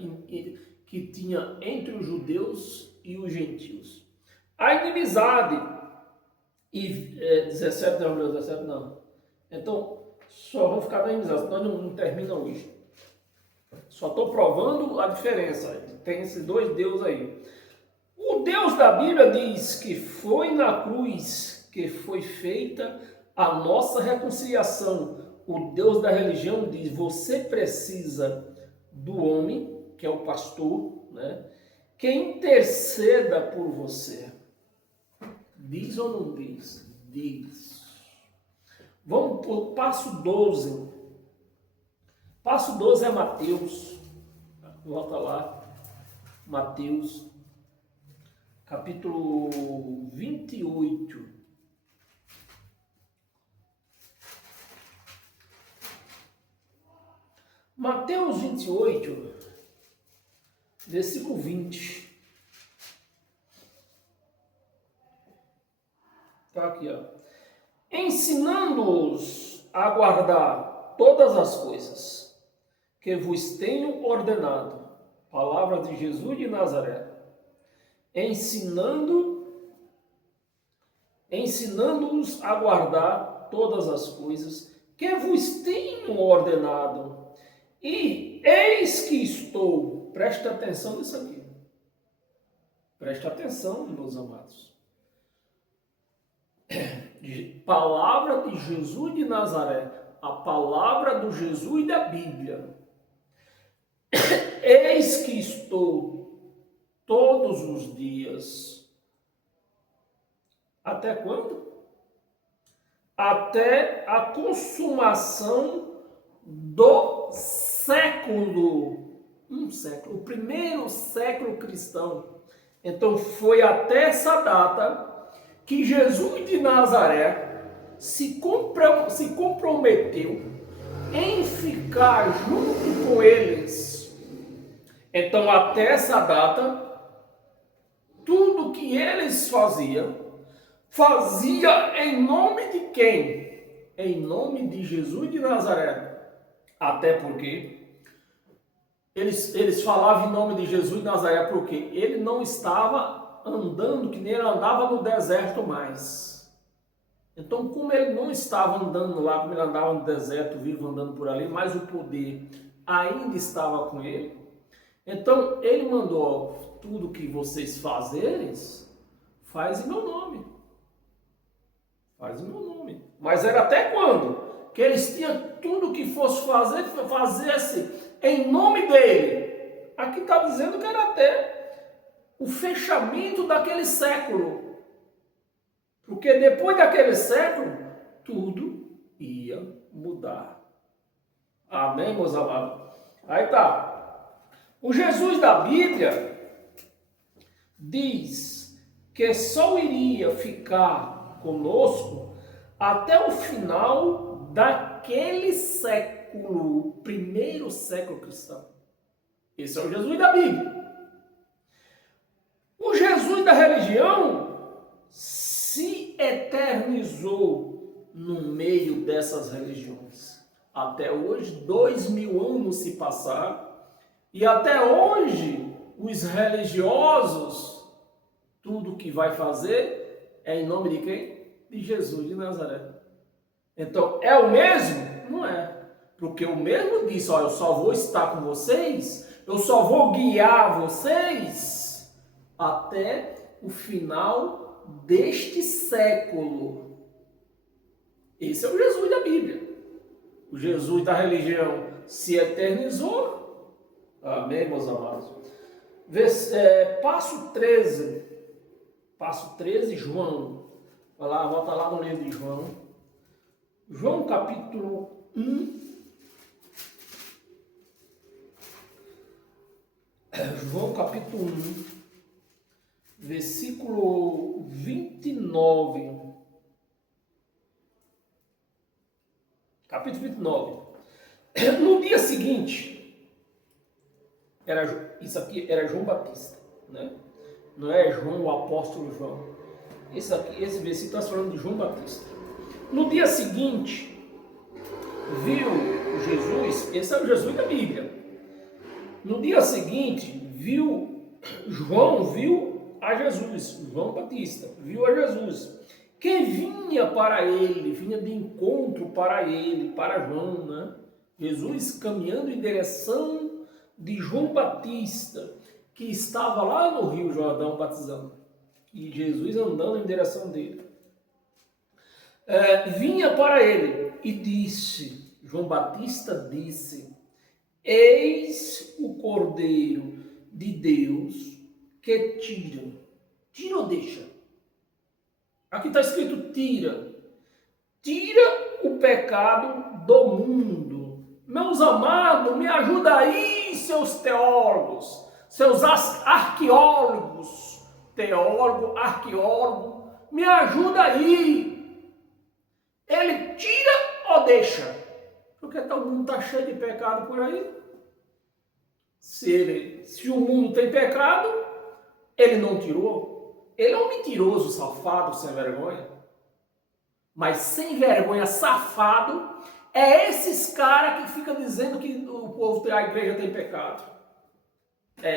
que tinha entre os judeus e os gentios. A inimizade, e 17 não. Então, só vou ficar na inimizade, senão não termina hoje. Só estou provando a diferença. Tem esses 2 deuses aí. O Deus da Bíblia diz que foi na cruz que foi feita a nossa reconciliação. O Deus da religião diz, você precisa do homem, que é o pastor, né, que interceda por você. Diz ou não diz? Diz. Vamos para o passo 12. Passo 12 é Mateus. Volta lá. Mateus, capítulo 28. Mateus 28, versículo 20. Está aqui, ó. Ensinando-os a guardar todas as coisas que vos tenho ordenado, palavra de Jesus de Nazaré, ensinando-os a guardar todas as coisas que vos tenho ordenado. E eis que estou, preste atenção nisso aqui, preste atenção, meus amados. Palavra de Jesus de Nazaré, a palavra do Jesus da Bíblia. Eis que estou todos os dias. Até quando? Até a consumação do século. Um século, o primeiro século cristão. Então foi até essa data que Jesus de Nazaré se comprometeu em ficar junto com eles. Então, até essa data, tudo que eles faziam, fazia em nome de quem? Em nome de Jesus de Nazaré. Até porque eles falavam em nome de Jesus de Nazaré porque ele não estava andando que nem ele andava no deserto mais. Então, como ele não estava andando lá, como ele andava no deserto, vivo andando por ali, mas o poder ainda estava com ele. Então, ele mandou, tudo que vocês fazerem, faz em meu nome. Faz em meu nome. Mas era até quando? Que eles tinham tudo que fosse fazer, fazesse em nome dele. Aqui está dizendo que era até o fechamento daquele século. Porque depois daquele século, tudo ia mudar. Amém, meus amados? Aí tá. O Jesus da Bíblia diz que só iria ficar conosco até o final daquele século, o primeiro século cristão. Esse é o Jesus da Bíblia. O Jesus da religião se eternizou no meio dessas religiões. Até hoje, 2000 anos se passaram, e até hoje, os religiosos, tudo que vai fazer é em nome de quem? De Jesus de Nazaré. Então, é o mesmo? Não é. Porque o mesmo disse, ó, eu só vou estar com vocês, eu só vou guiar vocês até o final deste século. Esse é o Jesus da Bíblia. O Jesus da religião se eternizou. Amém, meus amados? Passo 13, João. Vai lá, volta lá no livro de João. João capítulo 1. João capítulo 1, versículo 29. Capítulo 29. No dia seguinte, isso aqui era João Batista, né? Não é João, o apóstolo João. Esse versículo está falando de João Batista. No dia seguinte, viu Jesus, esse é o Jesus da Bíblia. No dia seguinte, João viu a Jesus, João Batista, viu a Jesus, que vinha para ele, vinha de encontro para ele, para João, né? Jesus caminhando em direção de João Batista, que estava lá no Rio Jordão batizando, e Jesus andando em direção dele. Vinha para ele e disse, João Batista disse, eis o Cordeiro de Deus que tira ou deixa? Aqui está escrito tira o pecado do mundo. Meus amados, me ajuda aí, seus teólogos, seus arqueólogos, arqueólogo, me ajuda aí. Ele tira ou deixa? Porque todo mundo está cheio de pecado por aí. Se o mundo tem pecado, ele não tirou. Ele é um mentiroso, safado, sem vergonha. Mas sem vergonha, safado, É esses caras que ficam dizendo que o povo, a igreja tem pecado.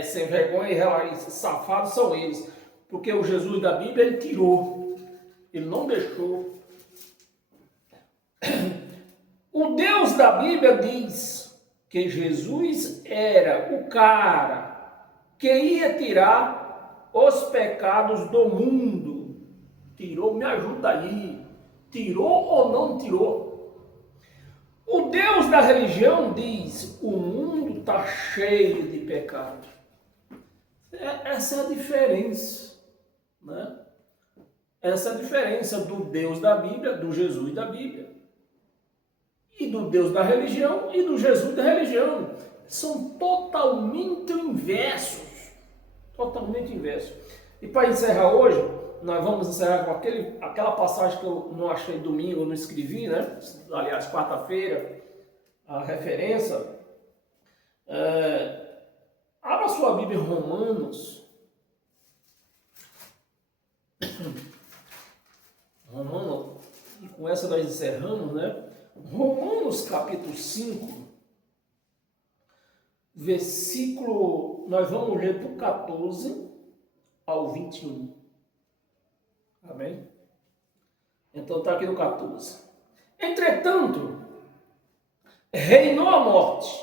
Sem vergonha e safados são eles. Porque o Jesus da Bíblia, ele tirou. Ele não deixou. O Deus da Bíblia diz que Jesus era o cara que ia tirar os pecados do mundo. Tirou, me ajuda aí. Tirou ou não tirou? O Deus da religião diz: o mundo está cheio de pecado. Essa é a diferença, né? Essa é a diferença do Deus da Bíblia, do Jesus da Bíblia, e do Deus da religião e do Jesus da religião. São totalmente inversos. Totalmente inversos. E para encerrar hoje, nós vamos encerrar com aquela passagem que eu não achei domingo, eu não escrevi, né? Aliás, quarta-feira, a referência. Abra sua Bíblia em Romanos. E com essa nós encerramos, né? Romanos capítulo 5, versículo, nós vamos ler do 14 ao 21. Amém? Então está aqui no 14. Entretanto, reinou a morte,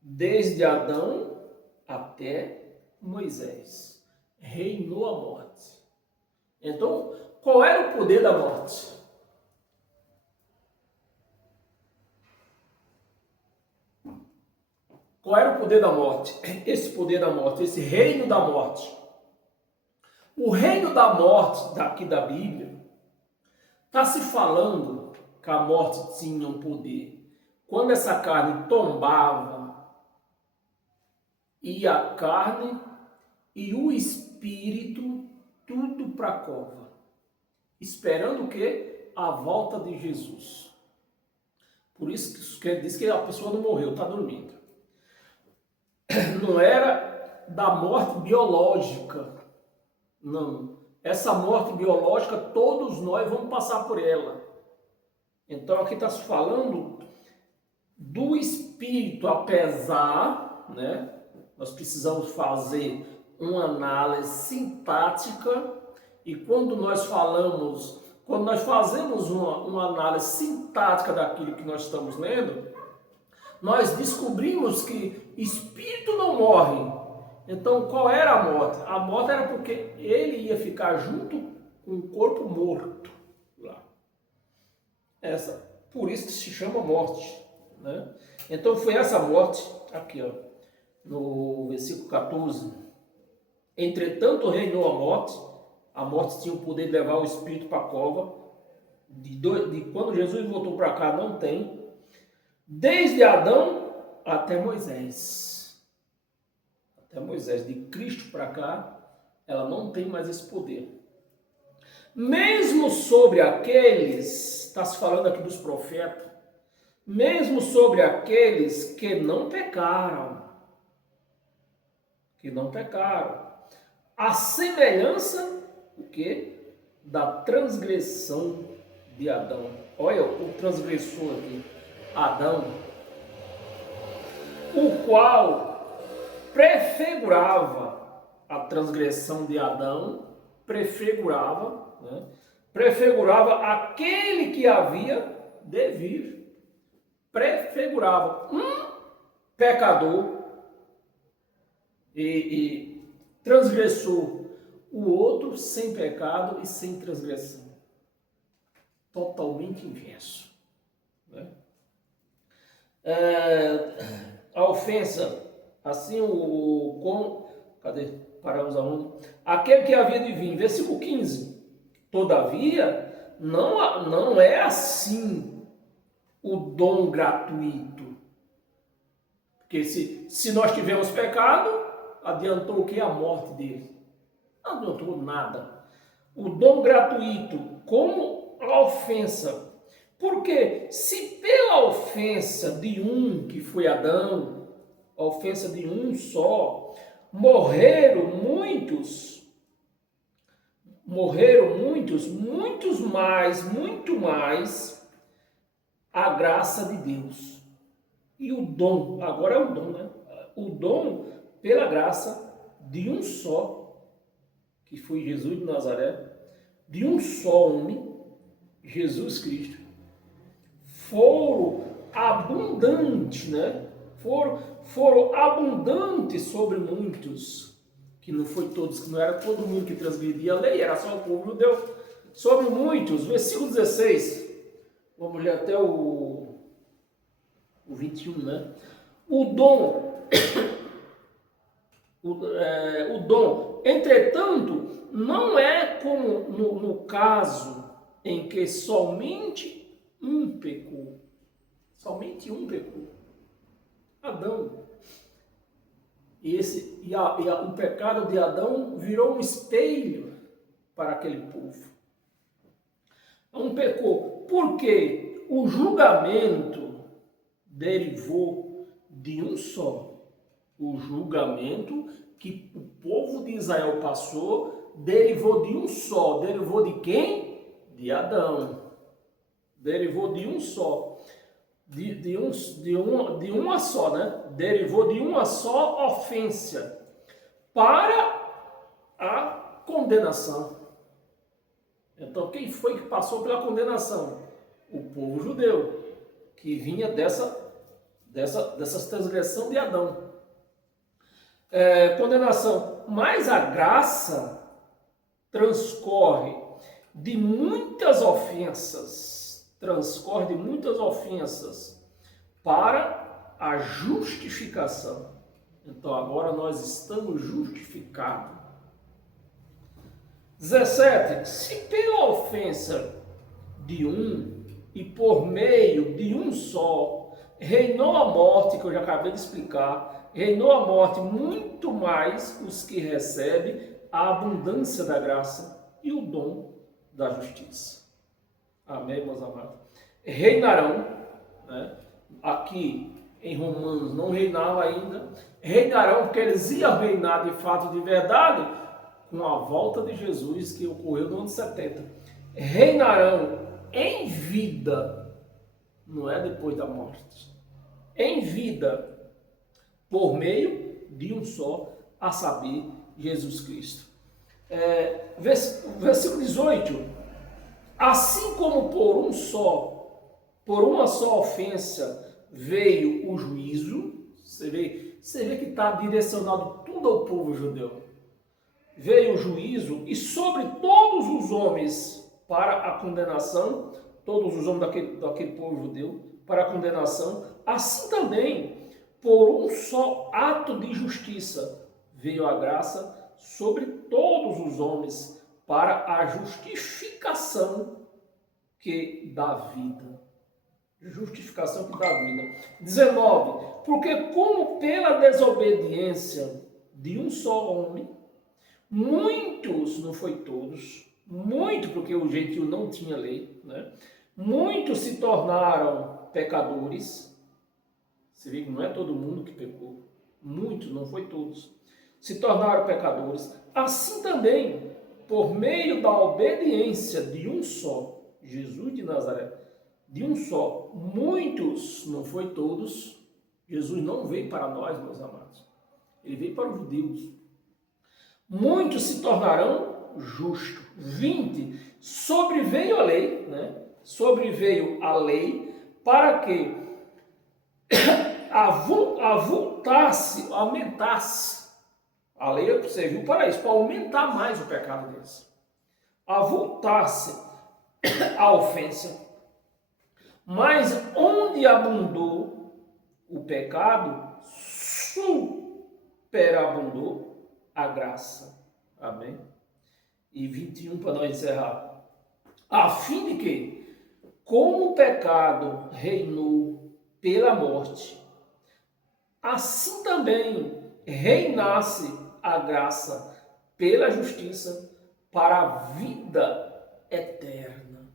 desde Adão até Moisés. Reinou a morte. Então, qual era o poder da morte? Qual era o poder da morte? Esse poder da morte, esse reino da morte. O reino da morte, daqui da Bíblia, está se falando que a morte tinha um poder. Quando essa carne tombava, ia a carne e o espírito tudo para a cova. Esperando o quê? A volta de Jesus. Por isso que diz que a pessoa não morreu, está dormindo. Não era da morte biológica, não. Essa morte biológica, todos nós vamos passar por ela. Então aqui está se falando do espírito, apesar, né? Nós precisamos fazer uma análise sintática, e quando nós fazemos uma análise sintática daquilo que nós estamos lendo, nós descobrimos que espírito não morre. Então, qual era a morte? A morte era porque ele ia ficar junto com o corpo morto lá. Por isso que se chama morte, né? Então, foi essa morte, aqui, ó, no versículo 14. Entretanto, reinou a morte tinha o poder de levar o espírito para a cova. De quando Jesus voltou para cá, não tem. Desde Adão até Moisés. Até Moisés, de Cristo para cá, ela não tem mais esse poder. Mesmo sobre aqueles, está se falando aqui dos profetas, mesmo sobre aqueles que não pecaram, a semelhança, o quê? Da transgressão de Adão. Olha o transgressor aqui. Adão, o qual prefigurava a transgressão de Adão, prefigurava aquele que havia de vir, prefigurava um pecador e transgressor, o outro sem pecado e sem transgressão, totalmente inverso, né? A ofensa, assim cadê? Paramos aonde? Aquele que havia de vir, versículo 15. Todavia, não é assim o dom gratuito. Porque se nós tivermos pecado, adiantou o que? A morte dele. Não adiantou nada. O dom gratuito, como a ofensa. Porque se pela ofensa de um, que foi Adão, a ofensa de um só, morreram muitos, muito mais, a graça de Deus. E o dom, agora é o dom, né? O dom pela graça de um só, que foi Jesus de Nazaré, de um só homem, Jesus Cristo, foram abundantes, né? Foram abundantes sobre muitos, que não foi todos, que não era todo mundo que transgredia a lei, era só o povo judeu, sobre muitos, versículo 16, vamos ler até o 21, né? O dom, o dom, entretanto, não é como no caso em que somente um pecou. Somente um pecou. Adão. O pecado de Adão virou um espelho para aquele povo. Um pecou. Porque o julgamento derivou de um só. O julgamento que o povo de Israel passou derivou de um só. Derivou de quem? De Adão. Derivou de um só. De uma só, né? Derivou de uma só ofensa para a condenação. Então, quem foi que passou pela condenação? O povo judeu, que vinha dessa transgressão de Adão. Condenação. Mas a graça transcorre de muitas ofensas. Para a justificação. Então agora nós estamos justificados. 17. Se pela ofensa de um e por meio de um só reinou a morte, que eu já acabei de explicar, reinou a morte, muito mais os que recebem a abundância da graça e o dom da justiça. Amém, meus amados? Reinarão, né? Aqui em Romanos não reinava ainda, reinarão porque eles iam reinar de fato, de verdade, com a volta de Jesus que ocorreu no ano 70. Reinarão em vida, não é depois da morte, em vida, por meio de um só, a saber, Jesus Cristo. Versículo 18. Assim como por uma só ofensa veio o juízo, você vê que está direcionado tudo ao povo judeu. Veio o juízo e sobre todos os homens para a condenação, todos os homens daquele povo judeu para a condenação, assim também por um só ato de justiça veio a graça sobre todos os homens para a justificação que dá vida. Justificação que dá vida. 19. Porque como pela desobediência de um só homem, muitos, não foi todos, muito porque o gentio não tinha lei, né? Muitos se tornaram pecadores. Você vê que não é todo mundo que pecou. Muitos, não foi todos. Se tornaram pecadores. Assim também, por meio da obediência de um só, Jesus de Nazaré, de um só, muitos, não foi todos, Jesus não veio para nós, meus amados, ele veio para os judeus. Muitos se tornarão justos. 20, sobreveio a lei, né? Sobreveio a lei para que aumentasse. A lei serviu para isso, para aumentar mais o pecado deles. Avultasse a ofensa. Mas onde abundou o pecado, superabundou a graça. Amém? E 21 para nós encerrar. A fim de que, como o pecado reinou pela morte, assim também reinasse a graça pela justiça para a vida eterna.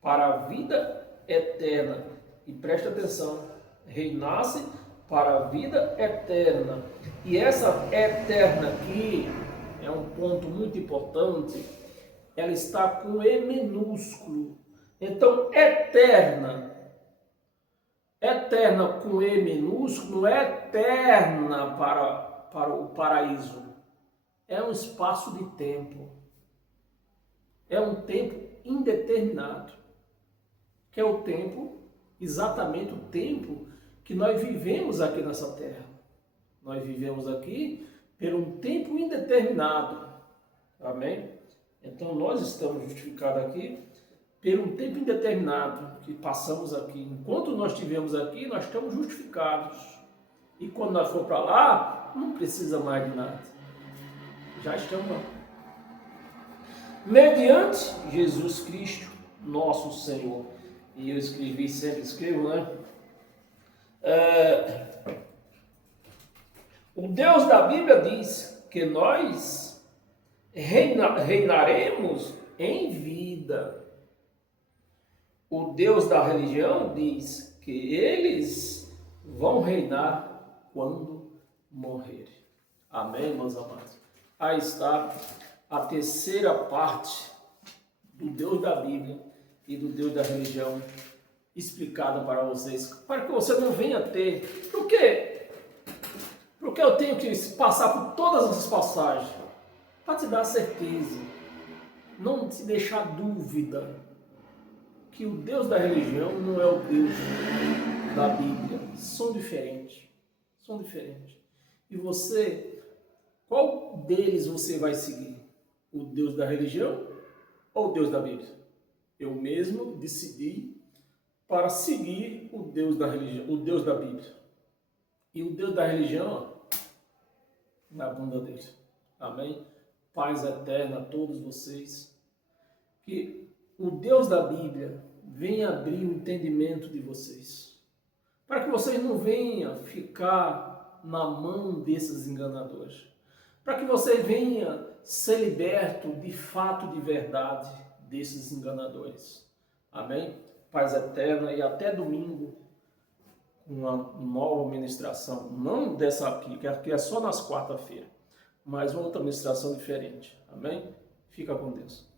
Para a vida eterna. E preste atenção, reinasse para a vida eterna. E essa eterna aqui é um ponto muito importante. Ela está com E minúsculo. Então, eterna Eterna com E minúsculo não é eterna para o paraíso. É um espaço de tempo. É um tempo indeterminado. Que é o tempo, exatamente o tempo que nós vivemos aqui nessa terra. Nós vivemos aqui por um tempo indeterminado. Amém? Então nós estamos justificados aqui por um tempo indeterminado que passamos aqui. Enquanto nós estivemos aqui, nós estamos justificados. E quando nós for para lá, não precisa mais de nada. Já estamos lá. Mediante Jesus Cristo, nosso Senhor. E eu escrevi, sempre escrevo, né? O Deus da Bíblia diz que nós reinaremos em vida. O Deus da religião diz que eles vão reinar quando morrerem. Amém, meus amados? Aí está a terceira parte do Deus da Bíblia e do Deus da religião explicada para vocês, para que você não venha ter. Por quê? Porque eu tenho que passar por todas essas passagens para te dar certeza, não te deixar dúvida que o Deus da religião não é o Deus da Bíblia. São diferentes. São diferentes. E você, qual deles você vai seguir? O Deus da religião ou o Deus da Bíblia? Eu mesmo decidi para seguir o Deus da religião, o Deus da Bíblia. E o Deus da religião, na bunda dele. Amém? Paz eterna a todos vocês. Que o Deus da Bíblia venha abrir o entendimento de vocês. Para que vocês não venham ficar na mão desses enganadores. Para que você venha ser liberto de fato, de verdade, desses enganadores. Amém? Paz eterna e até domingo, uma nova ministração. Não dessa aqui, que aqui é só nas quarta-feiras, mas uma outra ministração diferente. Amém? Fica com Deus.